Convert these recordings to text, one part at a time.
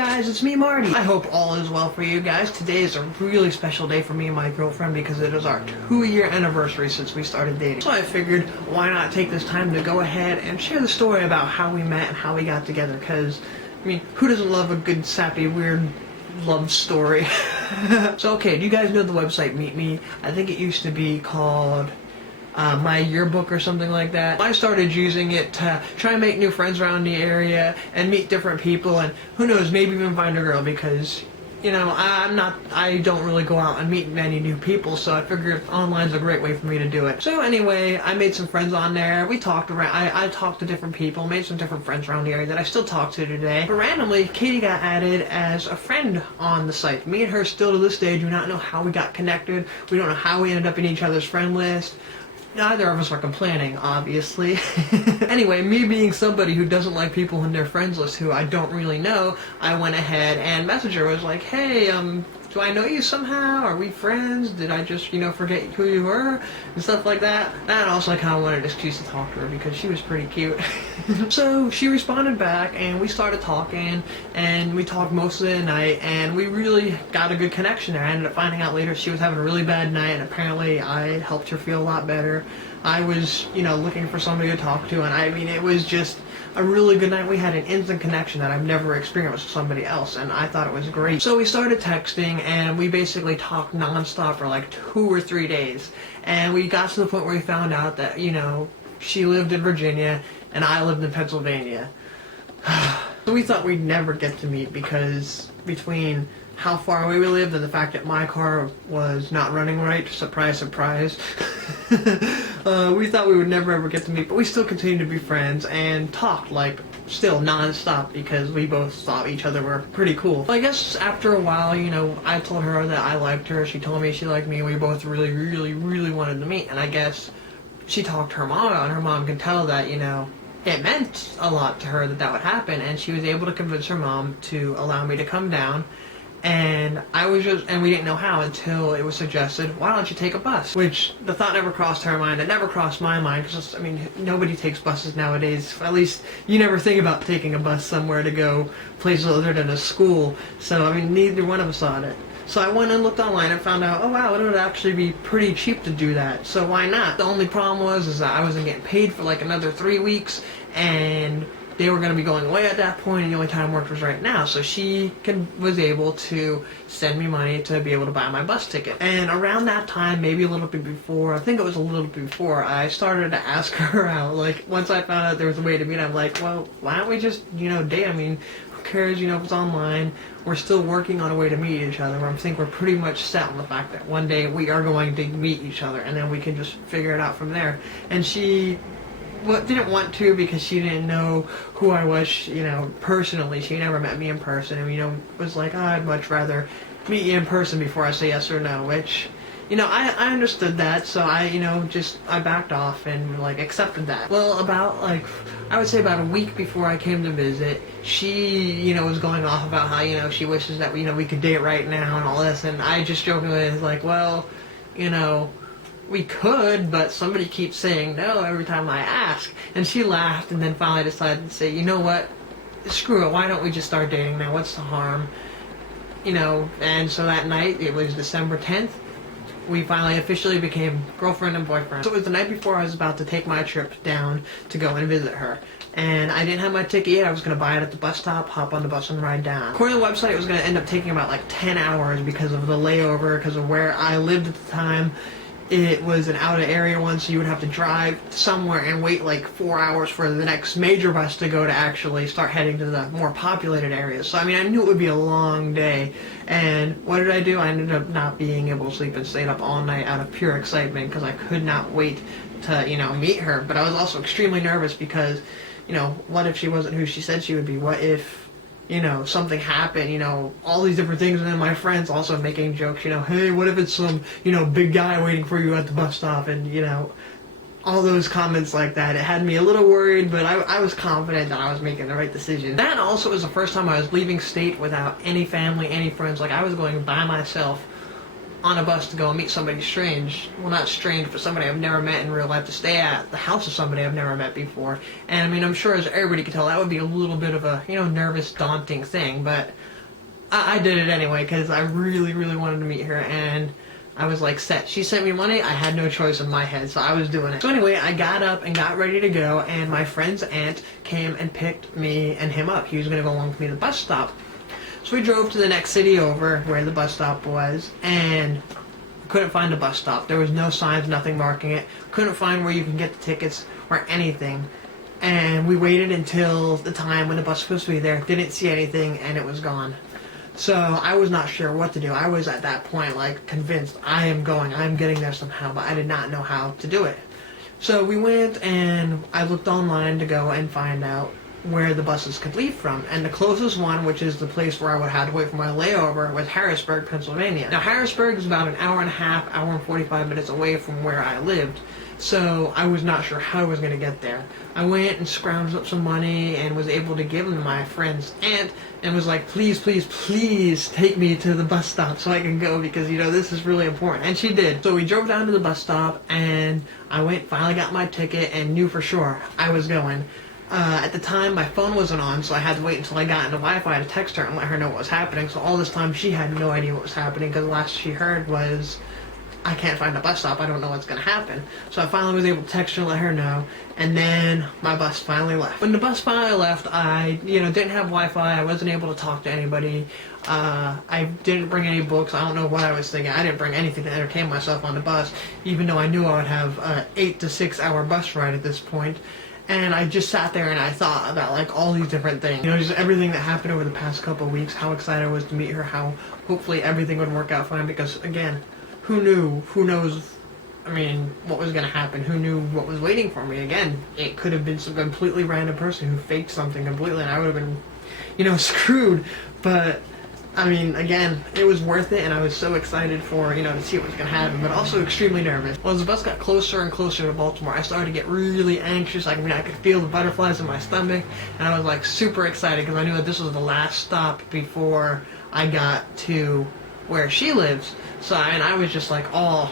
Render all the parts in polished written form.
guys, it's me, Marty. I hope all is well for you guys. Today is a really special day for me and my girlfriend because it is our 2-year anniversary since we started dating. So I figured, why not take this time to go ahead and share the story about how we met and how we got together, because, I mean, who doesn't love a good, sappy, weird love story? So, okay, do you guys know the website Meet Me? I think it used to be called My Yearbook or something like that. I started using it to try and make new friends around the area and meet different people, and who knows, maybe even find a girl, because, you know, I don't really go out and meet many new people, so I figured online's a great way for me to do it. So anyway, I made some friends on there. We talked around, I talked to different people, made some different friends around the area that I still talk to today. But randomly, Katie got added as a friend on the site. Me and her still to this day do not know how we got connected. We don't know how we ended up in each other's friend list. Neither of us are complaining, obviously. Anyway, me being somebody who doesn't like people in their friends list who I don't really know, I went ahead and messaged her. I was like, hey, do I know you somehow? Are we friends? Did I just, you know, forget who you were? And stuff like that. And also I kind of wanted an excuse to talk to her because she was pretty cute. So she responded back and we started talking, and we talked most of the night, and we really got a good connection there. I ended up finding out later she was having a really bad night, and apparently I helped her feel a lot better. I was, you know, looking for somebody to talk to, and I mean, it was just a really good night. We had an instant connection that I've never experienced with somebody else, and I thought it was great. So we started texting, and we basically talked nonstop for like 2 or 3 days. And we got to the point where we found out that, you know, she lived in Virginia, and I lived in Pennsylvania. So we thought we'd never get to meet, because between how far away we lived and the fact that my car was not running right, surprise, surprise, we thought we would never ever get to meet, but we still continued to be friends and talked like still non-stop because we both thought each other were pretty cool. I guess after a while, you know, I told her that I liked her, she told me she liked me, and we both really wanted to meet. And I guess she talked to her mom, and her mom could tell that, you know, it meant a lot to her that that would happen, and she was able to convince her mom to allow me to come down. And we didn't know how until it was suggested, why don't you take a bus? Which the thought never crossed her mind. It never crossed my mind, because, I mean, nobody takes buses nowadays. At least you never think about taking a bus somewhere to go places other than a school. So, I mean, neither one of us thought it. So I went and looked online and found out, oh wow, it would actually be pretty cheap to do that. So why not? The only problem was that I wasn't getting paid for like another 3 weeks, and they were going to be going away at that point, and the only time I worked was right now. So she was able to send me money to be able to buy my bus ticket. And around that time, maybe a little bit before, I think it was a little bit before, I started to ask her out. Like, once I found out there was a way to meet, I'm like, well, why don't we just, you know, date? I mean, who cares, you know, if it's online? We're still working on a way to meet each other. I think we're pretty much set on the fact that one day we are going to meet each other, and then we can just figure it out from there. And she didn't want to, because she didn't know who I was, you know, personally. She never met me in person, and, you know, was like, oh, I'd much rather meet you in person before I say yes or no, which, you know, I understood that, so I, you know, I backed off and, like, accepted that. Well, about, like, I would say about a week before I came to visit, she, you know, was going off about how, you know, she wishes that, you know, we could date right now and all this, and I just jokingly was like, well, you know, we could, but somebody keeps saying no every time I ask. And she laughed, and then finally decided to say, you know what, screw it, why don't we just start dating now, what's the harm? You know, and so that night, it was December 10th, we finally officially became girlfriend and boyfriend. So it was the night before I was about to take my trip down to go and visit her. And I didn't have my ticket yet. I was going to buy it at the bus stop, hop on the bus, and ride down. According to the website, it was going to end up taking about like 10 hours because of the layover, because of where I lived at the time. It was an out-of-area one, so you would have to drive somewhere and wait like 4 hours for the next major bus to go to actually start heading to the more populated areas. So, I mean, I knew it would be a long day. And what did I do? I ended up not being able to sleep and stayed up all night out of pure excitement because I could not wait to, you know, meet her. But I was also extremely nervous because, you know, what if she wasn't who she said she would be? What if, you know, something happened, you know, all these different things, and then my friends also making jokes, you know, hey, what if it's some, you know, big guy waiting for you at the bus stop, and, you know, all those comments like that. It had me a little worried, but I was confident that I was making the right decision. That also was the first time I was leaving state without any family, any friends. Like, I was going by myself on a bus to go and meet somebody strange. Well, not strange, but somebody I've never met in real life, to stay at the house of somebody I've never met before. And I mean, I'm sure as everybody can tell, that would be a little bit of a, nervous, daunting thing, but I did it anyway because I really, really wanted to meet her, and I was like set. She sent me money, I had no choice in my head, so I was doing it. So anyway, I got up and got ready to go, and my friend's aunt came and picked me and him up. He was going to go along with me to the bus stop. So we drove to the next city over where the bus stop was, and couldn't find a bus stop. There was no signs, nothing marking it. Couldn't find where you can get the tickets or anything. And we waited until the time when the bus was supposed to be there, didn't see anything, and it was gone. So I was not sure what to do. I was at that point like convinced I'm getting there somehow, but I did not know how to do it. So we went and I looked online to go and find out where the buses could leave from. And the closest one, which is the place where I would have to wait for my layover, was Harrisburg, Pennsylvania. Now Harrisburg is about an hour and a half, hour and 45 minutes away from where I lived. So I was not sure how I was going to get there. I went and scrounged up some money and was able to give them to my friend's aunt and was like, please, please, please take me to the bus stop so I can go because, this is really important. And she did. So we drove down to the bus stop and I went, finally got my ticket and knew for sure I was going. At the time, my phone wasn't on, so I had to wait until I got into Wi-Fi to text her and let her know what was happening. So all this time, she had no idea what was happening because the last she heard was, I can't find a bus stop, I don't know what's going to happen. So I finally was able to text her and let her know, and then my bus finally left. When the bus finally left, I, didn't have Wi-Fi, I wasn't able to talk to anybody, I didn't bring any books, I don't know what I was thinking, I didn't bring anything to entertain myself on the bus, even though I knew I would have an 8 to 6 hour bus ride at this point. And I just sat there and I thought about like all these different things. Just everything that happened over the past couple of weeks, how excited I was to meet her, how hopefully everything would work out fine because again, who knew? Who knows? I mean, what was going to happen? Who knew what was waiting for me? Again, it could have been some completely random person who faked something completely and I would have been, screwed. But I mean, again, it was worth it, and I was so excited for, to see what was going to happen, but also extremely nervous. Well, as the bus got closer and closer to Baltimore, I started to get really anxious. I could feel the butterflies in my stomach, and I was, like, super excited because I knew that this was the last stop before I got to where she lives. So, and I was just, like, all,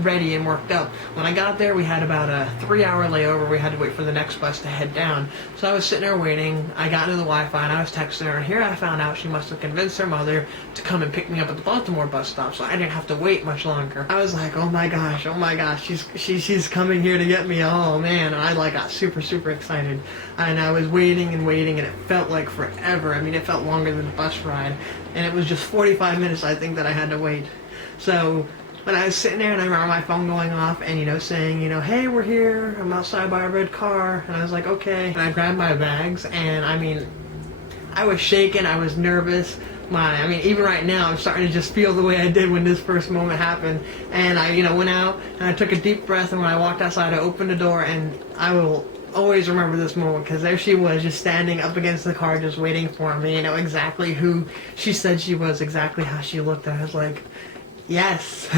ready and worked up. When I got there, we had about a 3-hour layover. We had to wait for the next bus to head down. So I was sitting there waiting. I got into the Wi-Fi and I was texting her, and here I found out she must have convinced her mother to come and pick me up at the Baltimore bus stop, so I didn't have to wait much longer. I was like, oh my gosh, she's coming here to get me, oh man, and I got super, super excited. And I was waiting and waiting, and it felt like forever. I mean, it felt longer than the bus ride, and it was just 45 minutes, I think, that I had to wait. So when I was sitting there and I remember my phone going off and, saying, hey, we're here, I'm outside by a red car, and I was like, okay. And I grabbed my bags, and I mean, I was shaking, I was nervous. Even right now, I'm starting to just feel the way I did when this first moment happened. And I, went out, and I took a deep breath, and when I walked outside, I opened the door, and I will always remember this moment, because there she was, just standing up against the car, just waiting for me, exactly who she said she was, exactly how she looked. I was like, yes.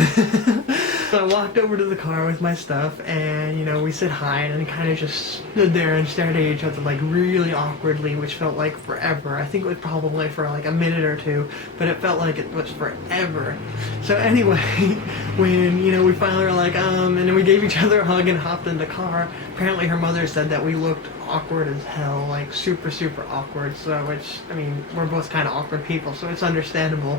So I walked over to the car with my stuff and, we said hi and then kind of just stood there and stared at each other like really awkwardly, which felt like forever. I think it was probably for like a minute or two, but it felt like it was forever. So anyway, when, we finally were like, and then we gave each other a hug and hopped in the car. Apparently her mother said that we looked awkward as hell, like super, super awkward. So, which, we're both kind of awkward people, so it's understandable.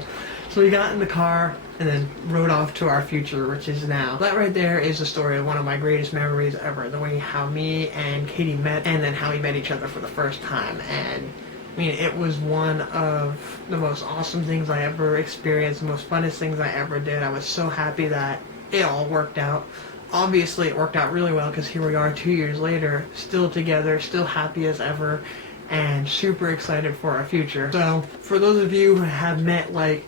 So we got in the car and then rode off to our future, which is now. That right there is the story of one of my greatest memories ever. The way how me and Katie met and then how we met each other for the first time. And it was one of the most awesome things I ever experienced, the most funnest things I ever did. I was so happy that it all worked out. Obviously it worked out really well because here we are 2 years later, still together, still happy as ever, and super excited for our future. So for those of you who have met like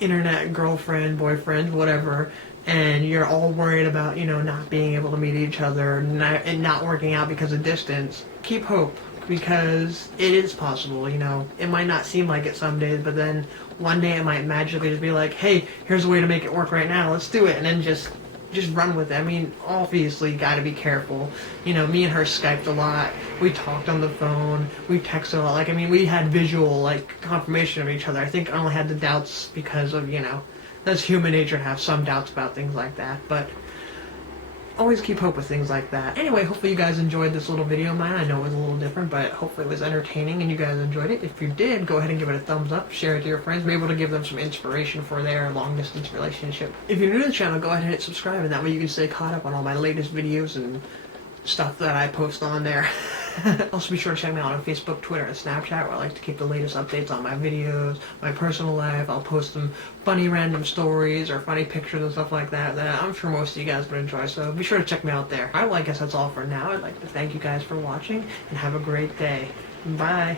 internet girlfriend, boyfriend, whatever, and you're all worried about, not being able to meet each other and not working out because of distance, keep hope, because it is possible. It might not seem like it some days, but then one day it might magically just be like, hey, here's a way to make it work right now, let's do it, and then just run with it. Obviously, gotta be careful. Me and her Skyped a lot. We talked on the phone. We texted a lot. We had visual, confirmation of each other. I think I only had the doubts because of, that's human nature to have some doubts about things like that, but always keep hope with things like that. Anyway, hopefully you guys enjoyed this little video of mine. I know it was a little different, but hopefully it was entertaining and you guys enjoyed it. If you did, go ahead and give it a thumbs up, share it to your friends, be able to give them some inspiration for their long distance relationship. If you're new to the channel, go ahead and hit subscribe, and that way you can stay caught up on all my latest videos and stuff that I post on there. Also be sure to check me out on Facebook, Twitter, and Snapchat, where I like to keep the latest updates on my videos, my personal life. I'll post some funny random stories or funny pictures and stuff like that that I'm sure most of you guys would enjoy, so be sure to check me out there. Alright, well, I guess that's all for now. I'd like to thank you guys for watching, and have a great day. Bye.